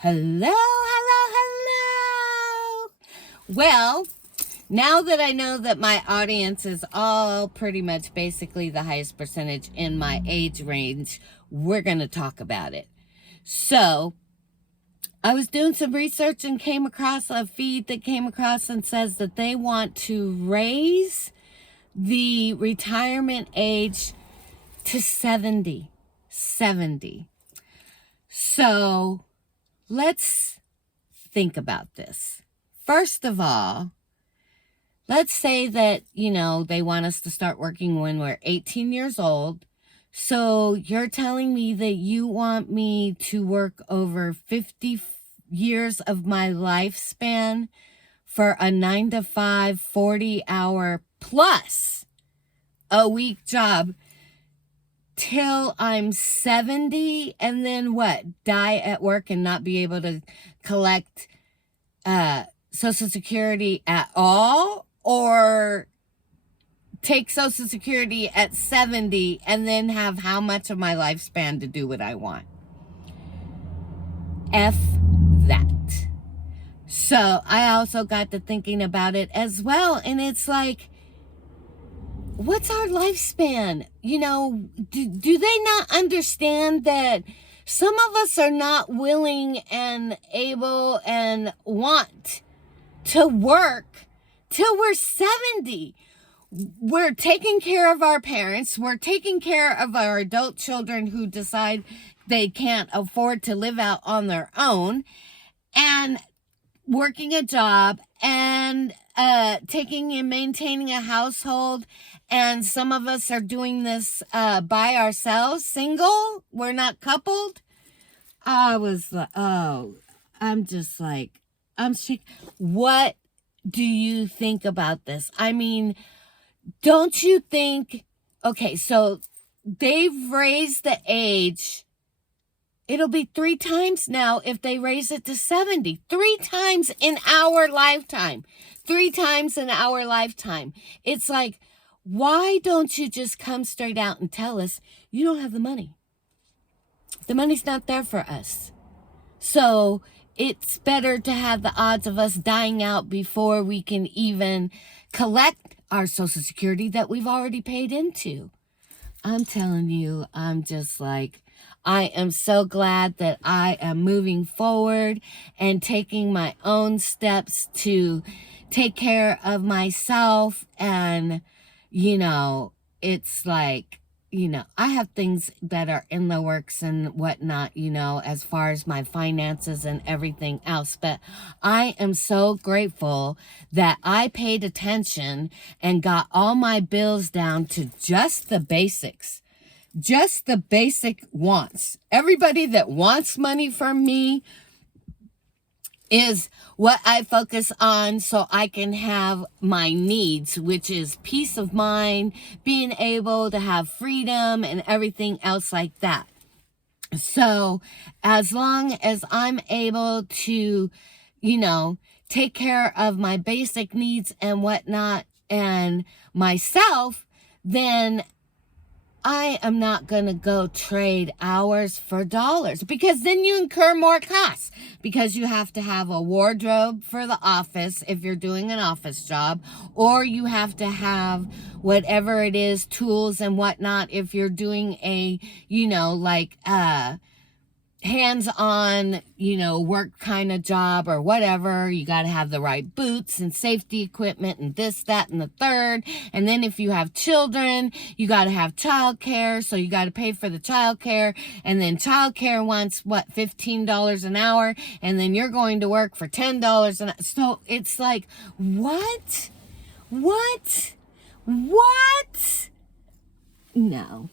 Hello, hello, hello. Well, now that I know that my audience is all pretty much basically the highest percentage in my age range, we're going to talk about it. So, I was doing some research and came across a feed that came across and says that they want to raise the retirement age to 70. So, let's think about this. First of all, let's say that, they want us to start working when we're 18 years old. So you're telling me that you want me to work over 50 years of my lifespan for a 9-to-5, 40-hour plus a week job till I'm 70, and then what? Die at work and not be able to collect Social Security at all? Or take Social Security at 70 and then have how much of my lifespan to do what I want? F that. So I also got to thinking about it as well, and it's like, what's our lifespan? Do they not understand that some of us are not willing and able and want to work till we're 70? We're taking care of our parents. We're taking care of our adult children who decide they can't afford to live out on their own, and working a job, and taking and maintaining a household. And some of us are doing this by ourselves, single. We're not coupled. I'm just like, I'm sick. What do you think about this? I mean, don't you think, okay, so they've raised the age. It'll be 3 times now if they raise it to 70. 3 times in our lifetime. 3 times in our lifetime. It's like, why don't you just come straight out and tell us you don't have the money? The money's not there for us. So it's better to have the odds of us dying out before we can even collect our Social Security that we've already paid into. I'm telling you, I'm just like, I am so glad that I am moving forward and taking my own steps to take care of myself. And, it's like, I have things that are in the works and whatnot, as far as my finances and everything else. But I am so grateful that I paid attention and got all my bills down to just the basics. Just the basic wants. Everybody that wants money from me is what I focus on, so I can have my needs, which is peace of mind, being able to have freedom and everything else like that. So as long as I'm able to, take care of my basic needs and whatnot and myself, then I am not going to go trade hours for dollars, because then you incur more costs, because you have to have a wardrobe for the office if you're doing an office job, or you have to have whatever it is, tools and whatnot, if you're doing a, hands-on, work kind of job or whatever. You got to have the right boots and safety equipment and this, that, and the third. And then if you have children, you got to have childcare. So you got to pay for the childcare. And then childcare wants, $15 an hour. And then you're going to work for $10 an hour. So it's like, what? No.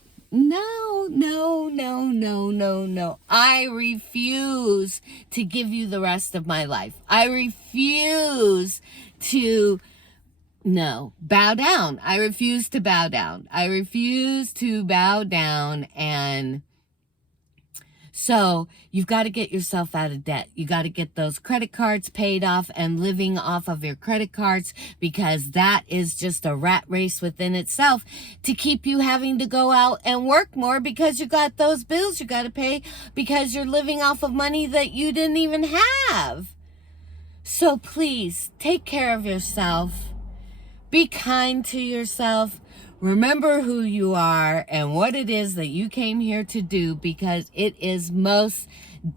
I refuse to give you the rest of my life. I refuse to bow down. I refuse to bow down. And So you've got to get yourself out of debt. You got to get those credit cards paid off and living off of your credit cards, because that is just a rat race within itself to keep you having to go out and work more, because you got those bills you got to pay, because you're living off of money that you didn't even have. So please take care of yourself. Be kind to yourself. Remember who you are and what it is that you came here to do, because it is most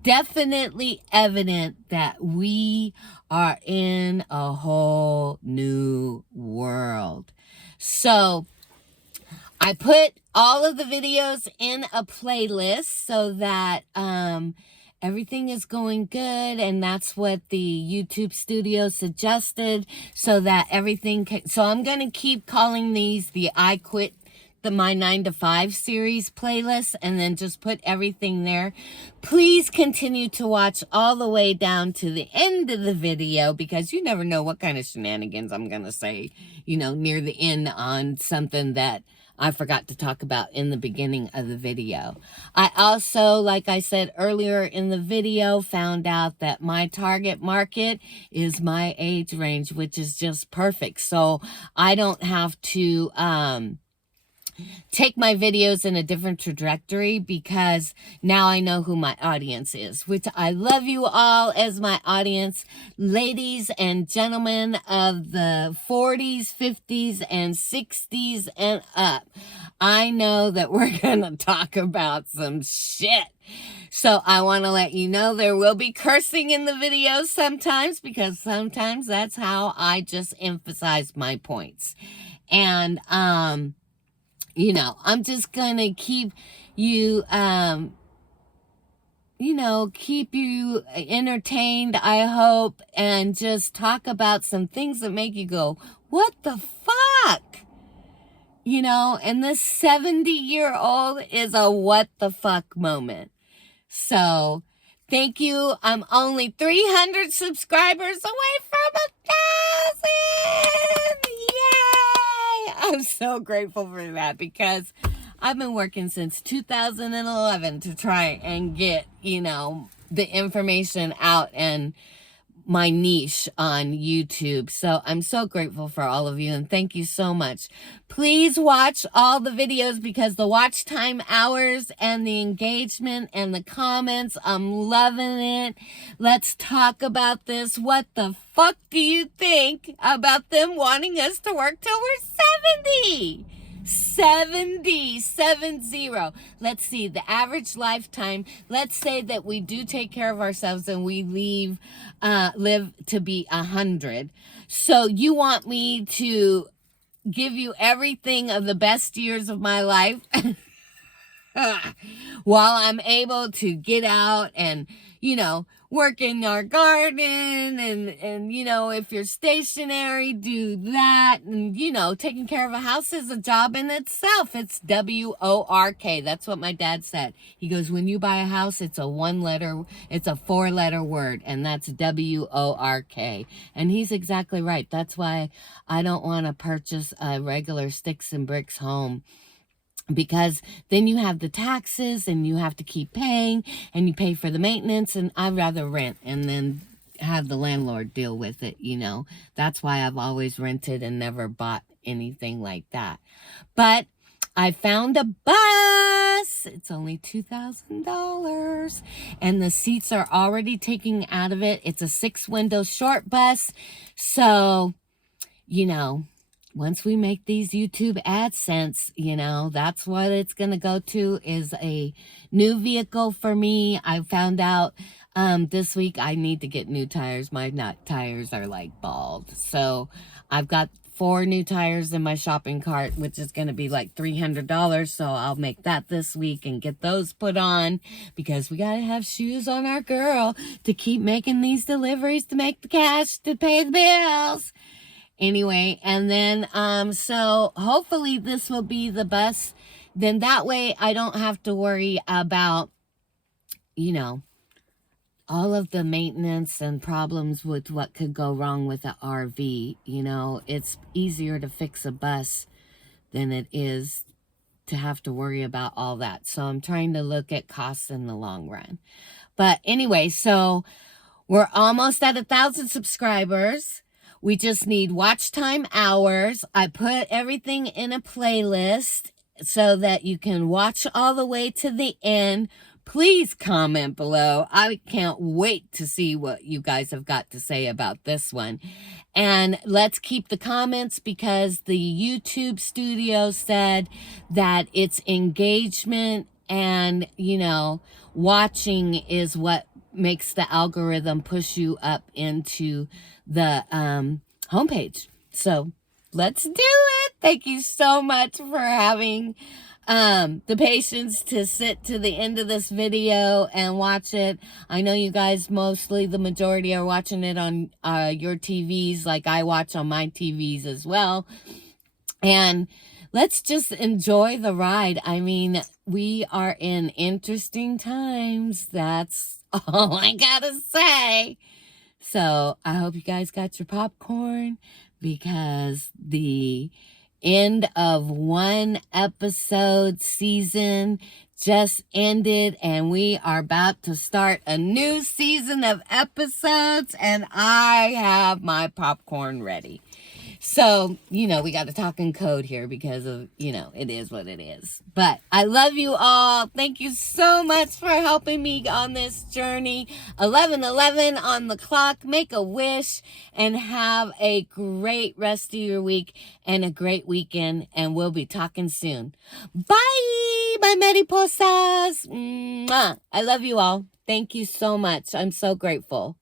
definitely evident that we are in a whole new world. So I put all of the videos in a playlist so that everything is going good, and that's what the YouTube studio suggested, so that everything can, so I'm going to keep calling these the I Quit My 9 to 5 series playlist, and then just put everything there. Please continue to watch all the way down to the end of the video, because you never know what kind of shenanigans I'm going to say, near the end on something that I forgot to talk about in the beginning of the video. I also, like I said earlier in the video, found out that my target market is my age range, which is just perfect. So I don't have to take my videos in a different trajectory, because now I know who my audience is, which I love you all as my audience, ladies and gentlemen of the 40s, 50s, and 60s and up. I know that we're gonna talk about some shit. So I want to let you know there will be cursing in the videos sometimes, because sometimes that's how I just emphasize my points. And I'm just gonna keep you, keep you entertained, I hope, and just talk about some things that make you go, what the fuck? And this 70-year-old is a what the fuck moment. So, thank you. I'm only 300 subscribers away from 1,000! Yay! I'm so grateful for that, because I've been working since 2011 to try and get, the information out and my niche on YouTube. So I'm so grateful for all of you, and thank you so much. Please watch all the videos, because the watch time hours and the engagement and the comments, I'm loving it. Let's talk about this. What the fuck do you think about them wanting us to work till we're 70? 70. Let's see, the average lifetime, let's say that we do take care of ourselves and we live to be 100. So you want me to give you everything of the best years of my life while I'm able to get out and, work in our garden and if you're stationary, do that. And, taking care of a house is a job in itself. It's WORK. That's what my dad said. He goes, when you buy a house, it's a 4-letter word, and that's WORK. And he's exactly right. That's why I don't want to purchase a regular sticks and bricks home, because then you have the taxes and you have to keep paying, and you pay for the maintenance, and I'd rather rent and then have the landlord deal with it. That's why I've always rented and never bought anything like that. But I found a bus. It's only $2,000, and the seats are already taken out of it. It's a 6-window short bus. So, once we make these YouTube AdSense, that's what it's going to go to, is a new vehicle for me. I found out this week I need to get new tires. My tires are like bald. So I've got 4 new tires in my shopping cart, which is going to be like $300. So I'll make that this week and get those put on, because we got to have shoes on our girl to keep making these deliveries, to make the cash, to pay the bills. Anyway, and then, so hopefully this will be the bus. Then that way I don't have to worry about, all of the maintenance and problems with what could go wrong with the RV. It's easier to fix a bus than it is to have to worry about all that. So I'm trying to look at costs in the long run. But anyway, so we're almost at 1,000 subscribers. We just need watch time hours. I put everything in a playlist so that you can watch all the way to the end. Please comment below. I can't wait to see what you guys have got to say about this one. And let's keep the comments, because the YouTube studio said that it's engagement and, you know, watching is what makes the algorithm push you up into the homepage. So let's do it. Thank you so much for having the patience to sit to the end of this video and watch it. I know you guys, mostly the majority, are watching it on your TVs like I watch on my TVs as well. And let's just enjoy the ride. I mean, we are in interesting times. That's all I gotta say. So I hope you guys got your popcorn, because the end of one episode season just ended, and we are about to start a new season of episodes, and I have my popcorn ready. So, you know, we got to talk in code here because of, you know, it is what it is. But I love you all. Thank you so much for helping me on this journey. 11:11 on the clock. Make a wish and have a great rest of your week and a great weekend. And we'll be talking soon. Bye, my mariposas. Mwah. I love you all. Thank you so much. I'm so grateful.